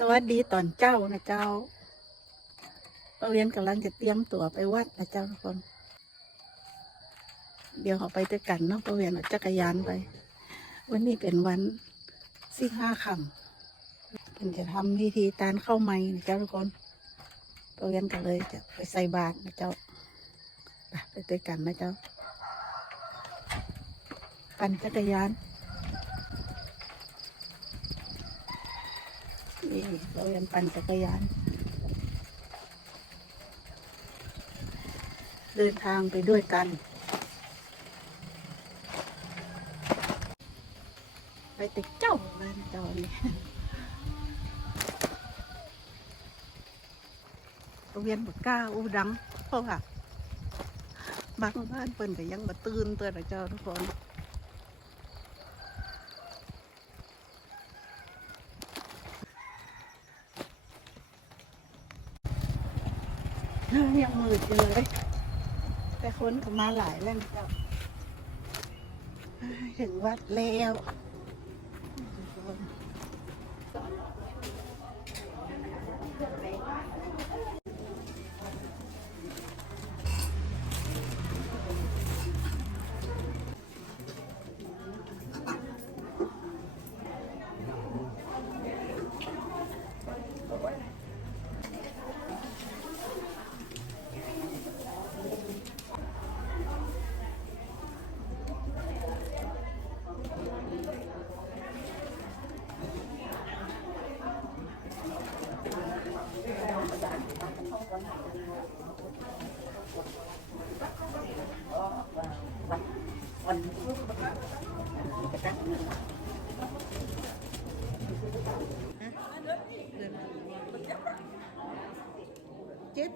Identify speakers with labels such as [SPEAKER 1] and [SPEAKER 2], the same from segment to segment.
[SPEAKER 1] สวัสดีตอนเจ้านะเจ้าโรงเรียนกำลังจะเตรียมตัวไปวัดนะเจ้าทุกคน เดี๋ยวเขาไปด้วยกันเนาะโรงเรียนจักรยานไป วันนี้เป็นวันสี่ห้าคำเป็นจะทำพิธีตานเข้าไม้นะเจ้าทุกคนโรงเรียนกันเลยจะไปใส่บาตรนะเจ้าไปไปด้วยกันนะเจ้า ปั่นจักรยาน เราเรียนปั่นจักรยาน เดินทางไปด้วยกัน ไปติดเจ้าเลยนเจ้านี่โรงเรียนบกกล้าอูดังเพราะว่าบางบ้านเปิ่นก็ยังมาตื่นตัวนะเจ้าทุกคน ยังมืดอยู่เลย แต่คนก็มาหลายแล้วเจ้าถึงวัดแล้ว วันเจ็ด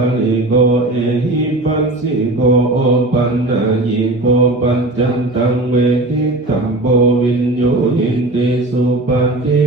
[SPEAKER 1] แต่แต่ต้องเดินกันเดิน
[SPEAKER 2] ลาลิโกเอหิปัสสิโกโอปันนายิโกปัจจันตังเวทิตัมโปวินโยหินติสุปันติ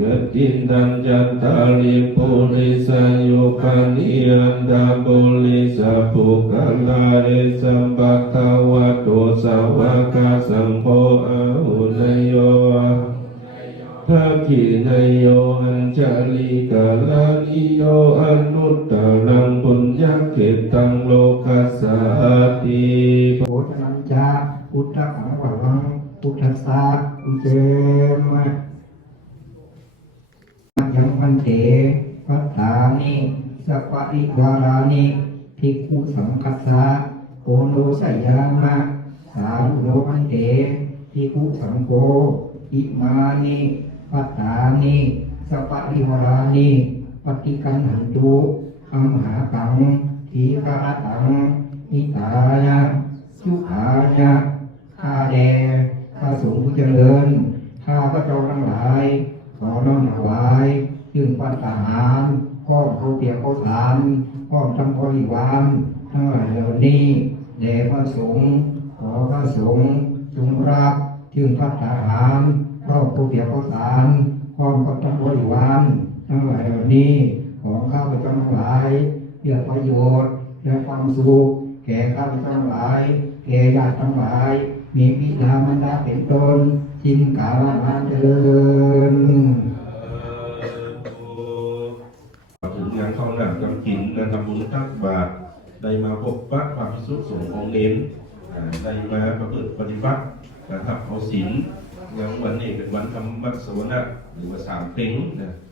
[SPEAKER 2] ยะตินันจัตตาลิปุริสายุคานิอันดาปุริสาปุคลาเอสัมปะทาวะโตสาวกาสัมโพอาหุนยโยทักขินยโยอัญจาลิกาลานิโยอนุตตรังปุญญเขตังโลกัสสาติ
[SPEAKER 3] โสตนัญจาพุทธขังวังพุทธสาอุเจมะ ยังพันเตพัตตานิสัพพะริวารานิภิกขุสังคัสสะโกโนสยามะสาธุโลพันเตภิกขุสังโฆอิมานิพัตตานิสัพพะริวารานิปฏิกันหันตุอัมหากังทีฆะตังนิตายะสุขายะข้าแด่ข้าสงฆ์เจริญข้าพระเจ้าทั้งหลาย อน้อมถวายยึ่งปัตตาหารพ้อมเขาเตียเขาสารพ้อมทั้งบริวารทั้งหลายเหล่านี้แด่พระสงฆ์ขอพระสงฆ์จงรับยึ่งปัตตาหารพ้อมเขาเตียเขาสารพ้อมกับทั้งบริวารทั้งหลายเหล่านี้ของข้าพเจ้าทั้งหลายเพื่อประโยชน์และความสุขแก่ข้าพเจ้าทั้งหลายแก่ญาติทั้งหลาย มีบิดามารดาเป็นต้นจินกาลนานเจริญ
[SPEAKER 2] ถึงงานเข้าหนักกำกินงานทำบุญตักบาตรได้มาพบปะพระภิกษุสงฆ์องค์เน้นได้มาประพฤติปฏิบัตินะครับเอาศีลอย่างวันนี้เป็นวันธรรมสวนะหรือว่าสามเพ็งนะได้วะลิวะหาปุราปาริปุเรนติสาคลังเอวะมิวะอิโตทินังเตตนังอุปกปปติอิจิตังปฏิตังทุมหังทิปะ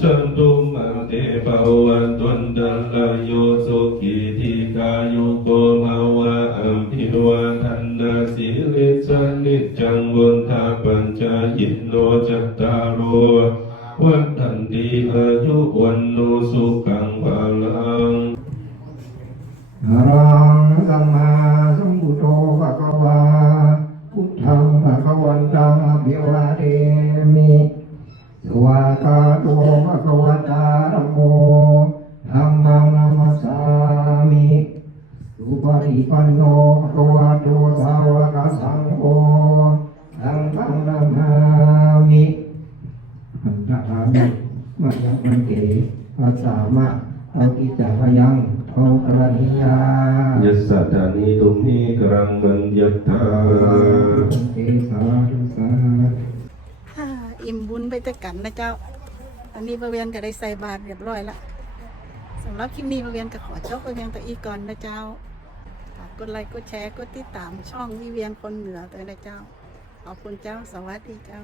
[SPEAKER 2] สันตุมมาโลโภฉันตุมันเตปะวันตุนดัลลโยสุขีทิกายุโกภาวะอัมพิวาทันนาสิลิสนิจจังวุนทาปัญจยินโนจัตตารโอวันทันติอายุวันโนสุขังภาลัง
[SPEAKER 3] อรังสัมมาสัมพุทโธภะคะวาพุทธังภะคะวันตังอภิวาเท วากาโตภะคะวตาธัมโมธัมมังนัมสสามิสุปฏิปันโนภะคะวะโตสาวกสังโฆสังฆังนามามิอันตะอามิมะยังมันเกอาสามะอากิจจายังโทกรณียา
[SPEAKER 2] ยัสสะธานิตุมิกรังมันยัตถา
[SPEAKER 3] เกสาธุสาธุ
[SPEAKER 1] อิ่มบุญไปแต่กันนะเจ้า อันนี้ประเวียนก็ได้ใส่บาตรเรียบร้อยละสำหรับคลิปนี้ประเวียนก็ขอจบประเวียนตะอีก่อนนะเจ้ากกดไลค์กดแชร์กดติดตามช่องวิเวียนคนเหนือตัวนะเจ้าขอบคุณเจ้าสวัสดีเจ้า